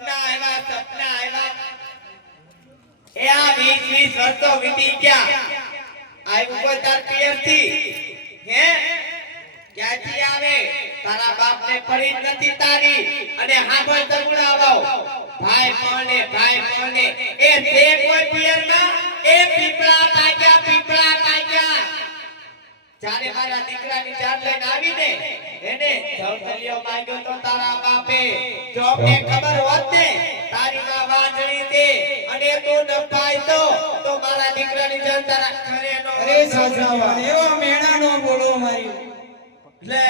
સપના આવે? તારા બાપને પડી નથી તારી. અને હાંભળ તગડાવો ભાઈ પરણે ભાઈ એ તે કોઈ પિયરમાં, એ પીપળા જ્યારે મારા દીકરાની જાન લઈને આવીને એને જવતલિયો માંગ્યો તો તારા બાપે. જો અમને ખબર હોત ને તારી માં વાંજણી દે અને તું ન પાય તો તો મારા દીકરાની જાન તારા ઘરે નો અરે સાજાવા એવો મેણા નો બોલો મારી. લે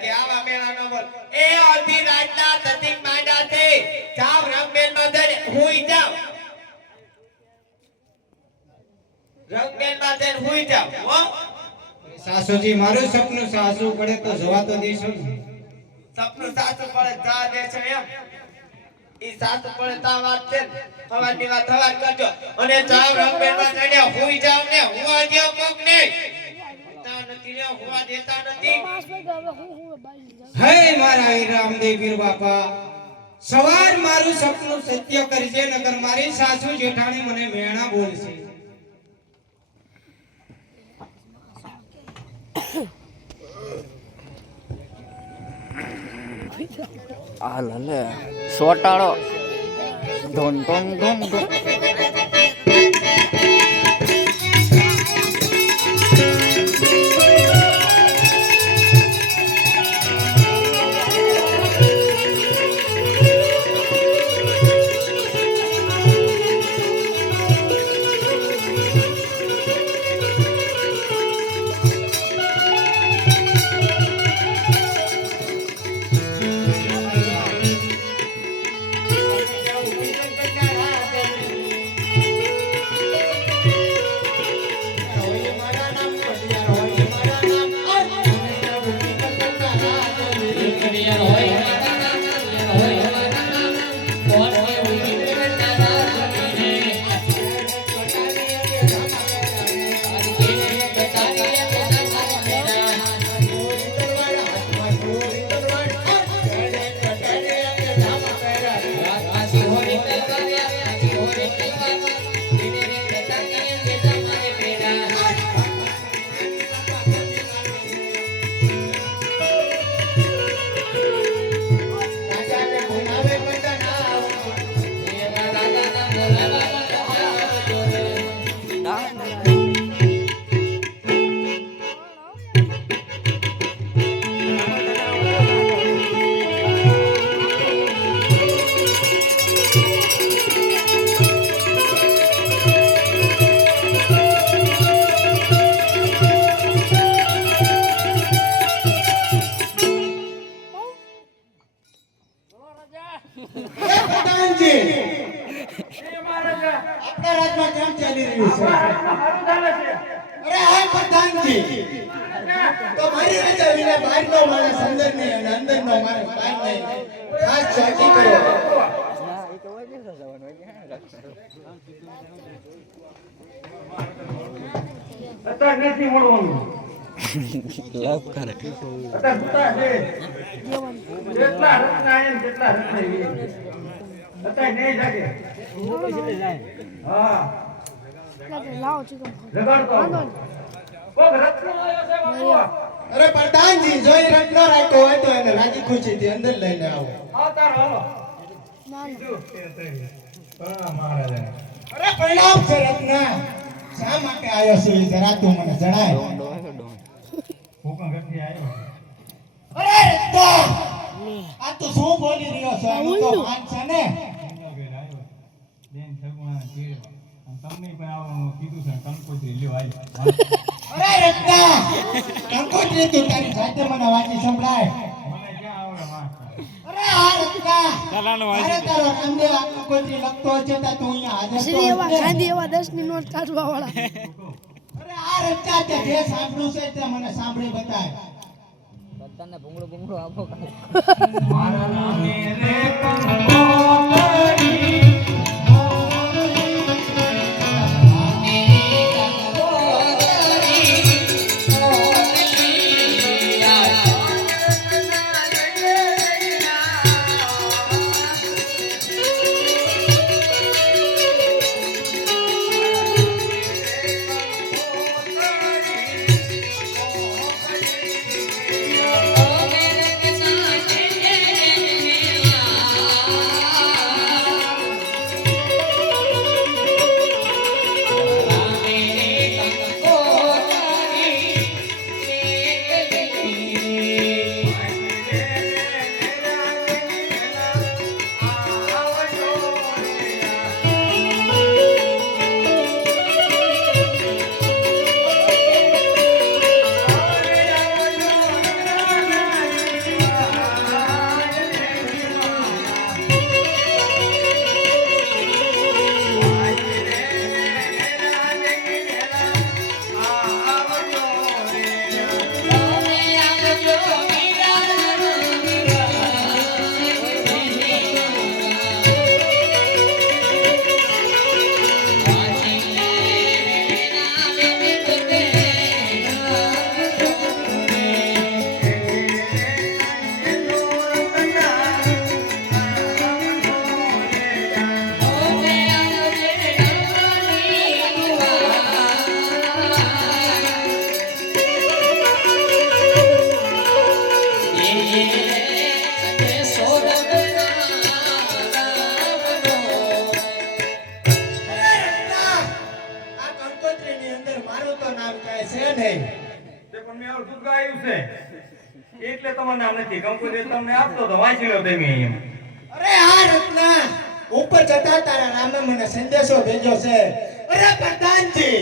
કે આવા મેણા નો બોલ. એ અધી રાતના તતિક માંડા છે જાવ રંગબેલમાં જઈને હુઈ જાવ. રંગબેલમાં જઈને હુઈ જાવ હો. સાસુજી મારું સપનું સાસુ પડે તો જવા તો દેશો સપનું સાસુ પડે તા દે છે એમ. ઈ સાસુ પડે તા વાત છે ને. વાત હવાર કરજો. અને જાવ રંગબેલમાં જઈને હુઈ જાવ ને. હુવા દેવ કોક ને. હે મારા રામદેવ બાપા સવાર મારું સપનું સત્ય કરજે નગર મારી સાસુ જેઠાણી મને મેણા બોલશે. આ લે સોટાળો. ધોન ધોન ધોન ધોન. એ કેમ ચાલી રહ્યું છે. અરે હા પ્રધાનજી તો મારી રજા વિના બહારનો મારે અંદર નહીં અને અંદરનો મારે બહાર નહીં. ખાસ ચોકી કરો. નથી મળવાનું. રત્ના ને રત્ના હા. અરે પ્રધાનજી જોઈ રત્ન! રાખ્યો હોય તો એને રાજી ખુશીથી અંદર લઈને આવો અરે પ્રણામ છે રત્ન શા માટે આવ્યો છે જરા તું મને જણાય અરે રત્ન આ તો શું બોલી રહ્યો છો? આ તો માન છે ને? અને આવવાનું કીધું છે કંકોત્રી લ્યો હાલ. અરે રત્ના! કંકોત્રી તું તારી જાતે મને વાંચી સંભળાય. મને ક્યાં આવડે વાંચતા? અરે આ રત્ના! અરે તારો રામદેવ આ કંકોત્રી લખતો છે તો તું અહીંયા હાજર શ્રી એવા. ગાંધી એવા દસની નોટ કાઢવા વાળા અરે આ રત્ના તે જે સાંભળ્યું છે તે મને સાંભળી બતાય. બધાને ભૂંગળું ભૂંગળું આપો મારા નામે રે કંકોત્રી જ ગાયું છે. એટલે તમને નામ નથી કંકુદે તમને આપતો તો વાંચી લો તમે એમ અરે હા રત્ના ઉપર જતા તારા રામે મને સંદેશો ભેજો છે. અરે પ્રધાનજી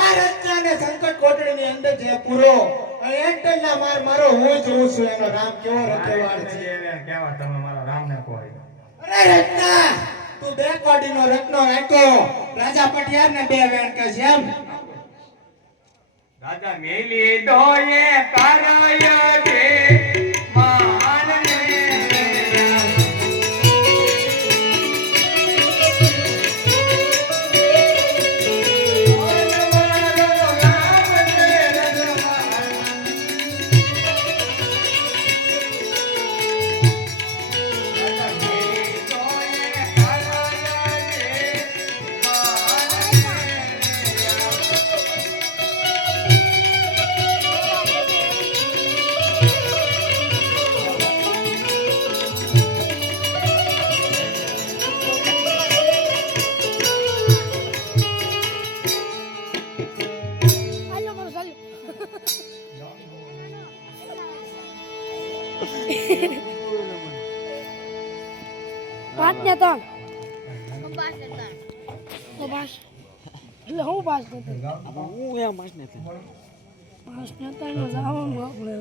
આ રત્નાને સંકટ કોટડીની અંદર જે પૂરો અને એન્ટરના માર મારો હું જોઉં છું એનો રામ કેવો છે. એને તમે મારા રામને કહો અરે રત્ના તું બે કોડીનો રત્નો રાખ્યો. રાજા પટિયાર ને બે વેણ કે છે એમ. રાજા મેલી દોયે કારય દે પાંચ ને ત્રણ તો પાંચ એટલે હું પાંચ ને ત્રણ. પાંચ ને ત્રણ જવાનું આપણે